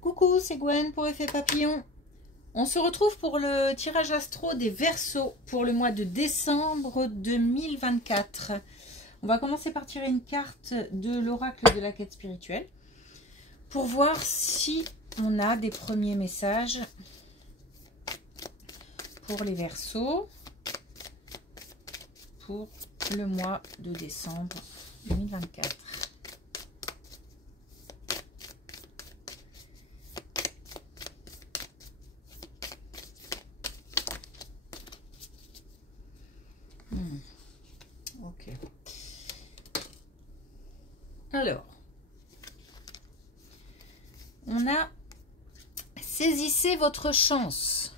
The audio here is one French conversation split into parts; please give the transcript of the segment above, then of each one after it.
Coucou, c'est Gwen pour Effet Papillon. On se retrouve pour le tirage astro des Verseaux pour le mois de décembre 2024. On va commencer par tirer une carte de l'oracle de la quête spirituelle pour voir si on a des premiers messages pour les Verseaux pour le mois de décembre 2024. Ok. Alors, on a saisissez votre chance.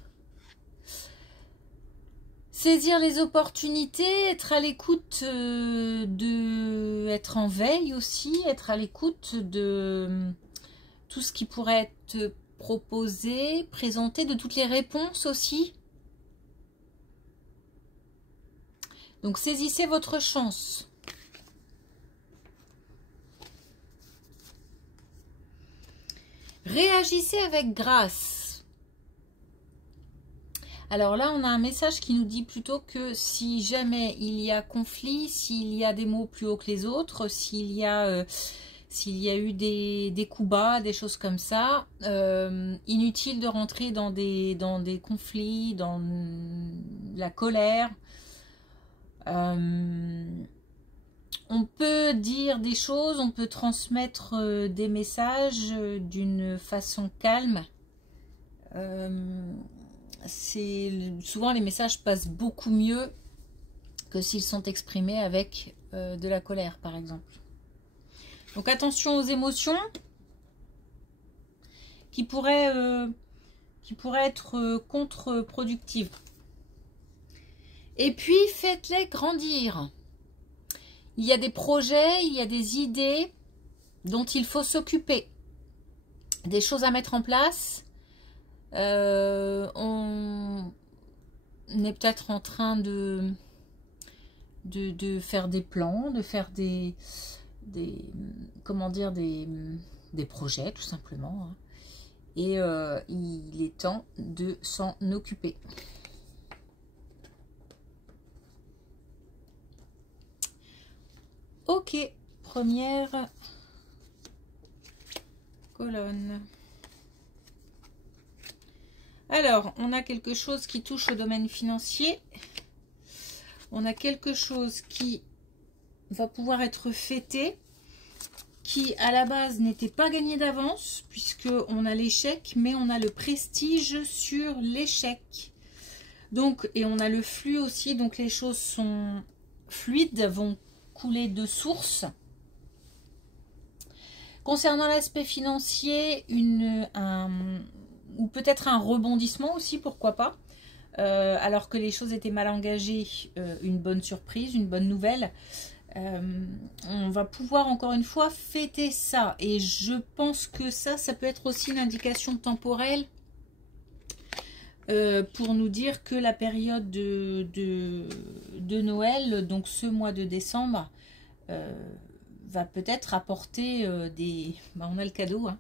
Saisir les opportunités, être à l'écoute être en veille aussi, être à l'écoute de tout ce qui pourrait être proposé, présenté, de toutes les réponses aussi. Donc, saisissez votre chance. Réagissez avec grâce. Alors là, on a un message qui nous dit plutôt que si jamais il y a conflit, s'il y a des mots plus hauts que les autres, s'il y a eu des coups bas, des choses comme ça, inutile de rentrer dans des conflits, dans la colère. On peut dire des choses, on peut transmettre des messages d'une façon calme. Souvent les messages passent beaucoup mieux que s'ils sont exprimés avec de la colère, par exemple. Donc attention aux émotions qui pourraient être contre-productives. Et puis, faites-les grandir. Il y a des projets, il y a des idées dont il faut s'occuper. Des choses à mettre en place. On est peut-être en train de faire des plans, de faire des projets, tout simplement. Et il est temps de s'en occuper. Ok, première colonne. Alors, on a quelque chose qui touche au domaine financier. On a quelque chose qui va pouvoir être fêté, qui à la base n'était pas gagné d'avance, puisque on a l'échec, mais on a le prestige sur l'échec. Donc, et on a le flux aussi, donc les choses sont fluides, vont couler de source. Concernant l'aspect financier, ou peut-être un rebondissement aussi, pourquoi pas, alors que les choses étaient mal engagées, une bonne surprise, une bonne nouvelle. On va pouvoir encore une fois fêter ça, et je pense que ça peut être aussi une indication temporelle pour nous dire que la période de Noël, donc ce mois de décembre, va peut-être apporter on a le cadeau, hein,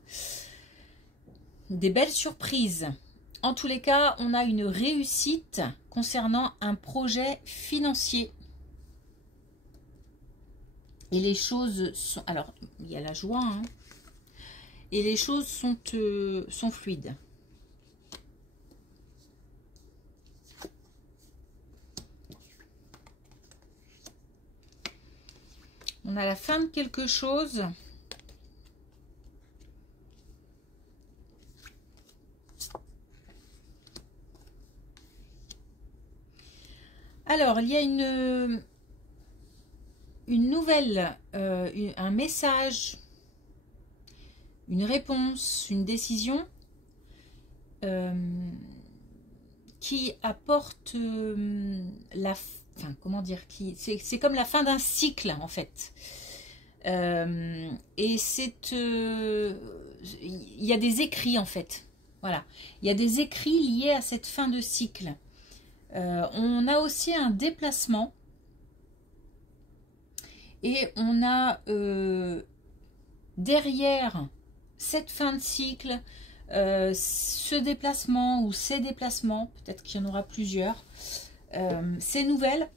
des belles surprises. En tous les cas, on a une réussite concernant un projet financier. Et les choses sont... Alors, il y a la joie, hein, et les choses sont fluides. On a la fin de quelque chose. Alors, il y a une nouvelle, un message, une réponse, une décision qui apporte comment dire, c'est comme la fin d'un cycle en fait. Et il y a des écrits en fait. Voilà, il y a des écrits liés à cette fin de cycle. On a aussi un déplacement. Et on a derrière cette fin de cycle ce déplacement ou ces déplacements, peut-être qu'il y en aura plusieurs, ces nouvelles,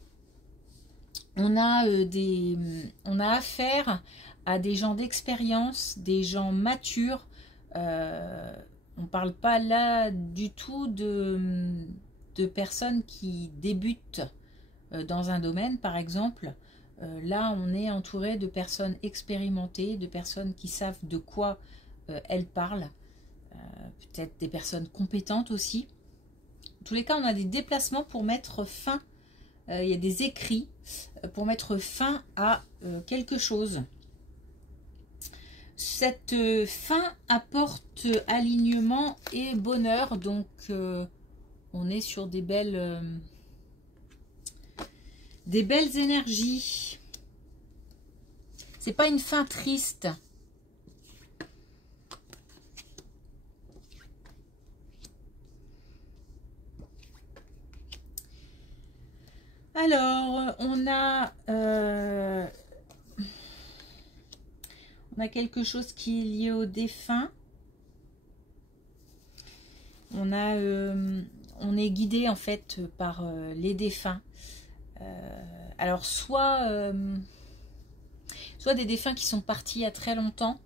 on a affaire à des gens d'expérience, des gens matures. On ne parle pas là du tout de personnes qui débutent dans un domaine, par exemple. Là, on est entouré de personnes expérimentées, de personnes qui savent de quoi elles parlent. Peut-être des personnes compétentes aussi. En tous les cas, on a des déplacements pour mettre fin. Il y a des écrits pour mettre fin à quelque chose. Cette fin apporte alignement et bonheur. Donc, on est sur des belles énergies. C'est pas une fin triste. Alors, on a quelque chose qui est lié au défunt. On est guidé en fait par les défunts. Alors soit des défunts qui sont partis il y a très longtemps,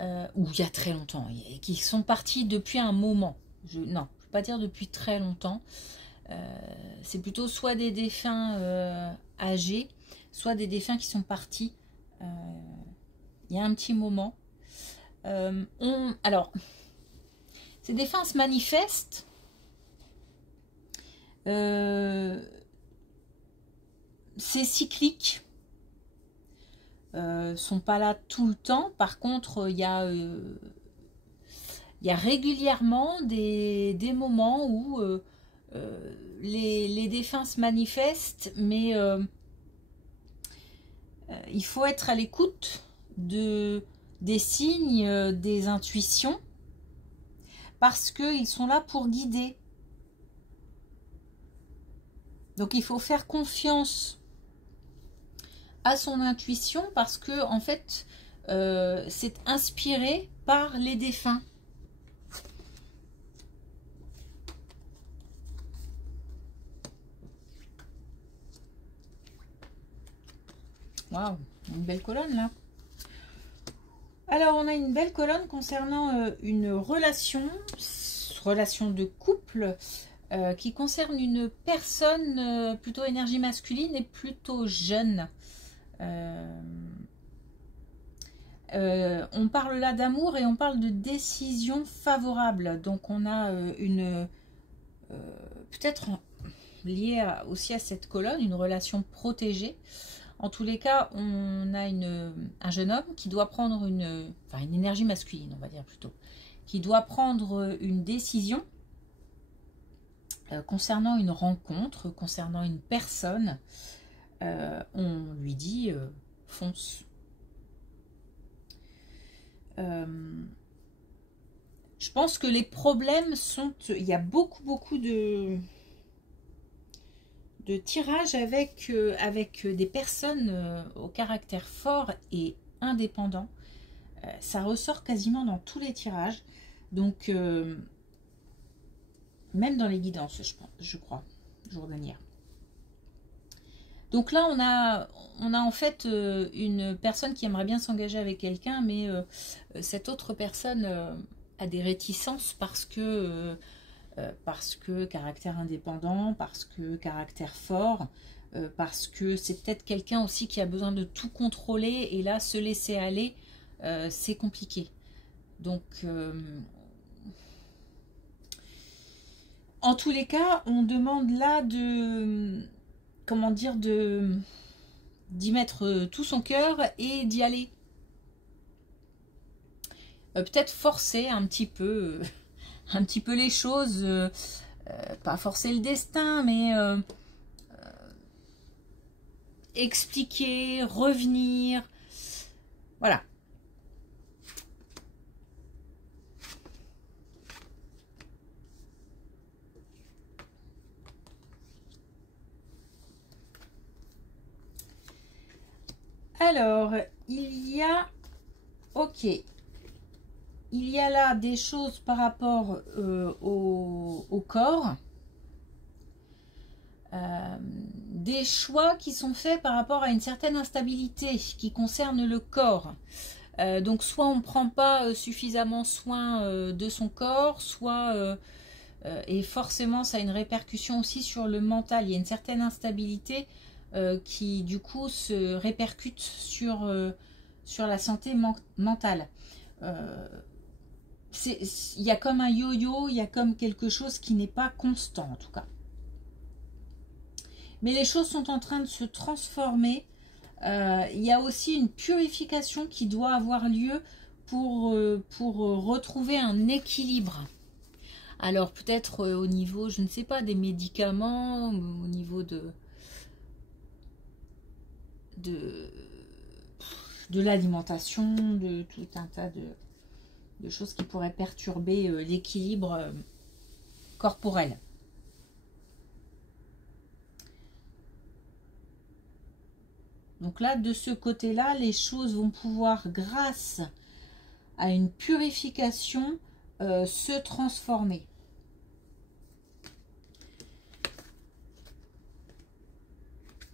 ou il y a très longtemps, qui sont partis depuis un moment. Non, je ne veux pas dire depuis très longtemps. C'est plutôt soit des défunts âgés, soit des défunts qui sont partis il y a un petit moment. Alors, ces défunts se manifestent. C'est cyclique. Sont pas là tout le temps. Par contre, il y a régulièrement des moments où les défunts se manifestent, mais il faut être à l'écoute des signes, des intuitions, parce qu'ils sont là pour guider. Donc il faut faire confiance à son intuition, parce que en fait c'est inspiré par les défunts. Waouh, une belle colonne là. Alors on a une belle colonne concernant une relation de couple qui concerne une personne plutôt énergie masculine et plutôt jeune. On parle là d'amour et on parle de décision favorable. Donc on a peut-être liée aussi à cette colonne, une relation protégée. En tous les cas, on a un jeune homme qui doit prendre une énergie masculine, on va dire plutôt, qui doit prendre une décision concernant une rencontre, concernant une personne. On lui dit fonce. Je pense que les problèmes sont... Il y a beaucoup de tirages avec des personnes au caractère fort et indépendant. Ça ressort quasiment dans tous les tirages. Donc, même dans les guidances, je crois, journalières. Donc là, on a en fait une personne qui aimerait bien s'engager avec quelqu'un, mais cette autre personne a des réticences parce que caractère indépendant, parce que caractère fort, parce que c'est peut-être quelqu'un aussi qui a besoin de tout contrôler, et là, se laisser aller, c'est compliqué. Donc, en tous les cas, on demande là comment dire, d'y mettre tout son cœur et d'y aller. Peut-être forcer un petit peu les choses, pas forcer le destin, mais expliquer, revenir, voilà. Alors, il y a... Ok. il y a là des choses par rapport au corps. Des choix qui sont faits par rapport à une certaine instabilité qui concerne le corps. Donc soit on ne prend pas suffisamment soin de son corps, soit et forcément ça a une répercussion aussi sur le mental. Il y a une certaine instabilité qui du coup se répercute sur la santé mentale. Il y a comme un yo-yo, il y a comme quelque chose qui n'est pas constant en tout cas. Mais les choses sont en train de se transformer. Il y a aussi une purification qui doit avoir lieu pour retrouver un équilibre. Alors peut-être au niveau, je ne sais pas, des médicaments, au niveau de l'alimentation, de tout un tas de choses qui pourraient perturber l'équilibre corporel. Donc là, de ce côté-là, les choses vont pouvoir, grâce à une purification, se transformer.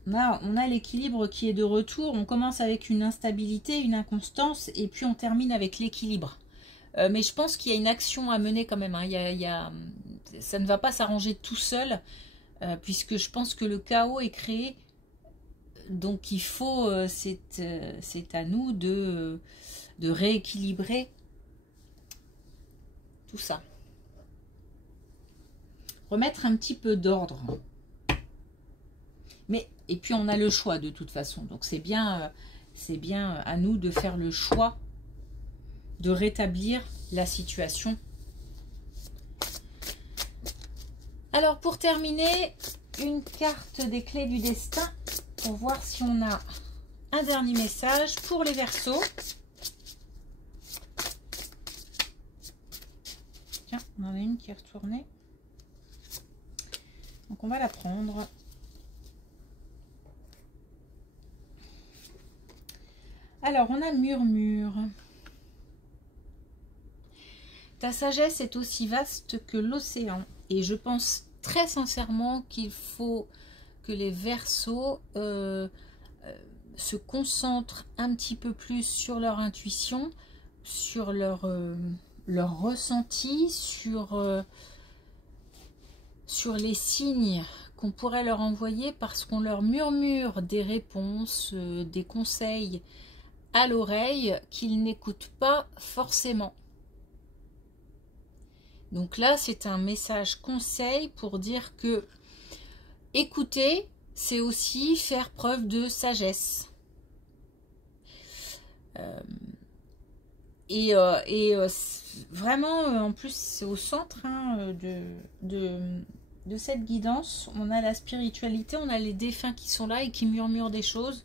Là, on a l'équilibre qui est de retour. On commence avec une instabilité, une inconstance, et puis on termine avec l'équilibre. Mais je pense qu'il y a une action à mener quand même. Hein. Ça ne va pas s'arranger tout seul, puisque je pense que le chaos est créé. Donc il faut, c'est à nous de rééquilibrer tout ça. Remettre un petit peu d'ordre. Mais, et puis on a le choix de toute façon. Donc c'est bien à nous de faire le choix de rétablir la situation. Alors pour terminer, une carte des clés du destin. Pour voir si on a un dernier message pour les Verseaux. Tiens, on en a une qui est retournée. Donc on va la prendre. Alors on a murmure. Ta sagesse est aussi vaste que l'océan. Et je pense très sincèrement qu'il faut que les Verseaux se concentrent un petit peu plus sur leur intuition, sur leur ressenti, sur les signes qu'on pourrait leur envoyer, parce qu'on leur murmure des réponses, des conseils à l'oreille qu'ils n'écoutent pas forcément. Donc là, c'est un message conseil pour dire que écouter, c'est aussi faire preuve de sagesse. Vraiment, en plus, c'est au centre hein, de cette guidance. On a la spiritualité, on a les défunts qui sont là et qui murmurent des choses.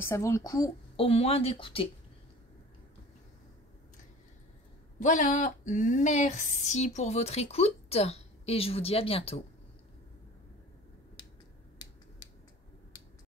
Ça vaut le coup au moins d'écouter. Voilà, merci pour votre écoute et je vous dis à bientôt.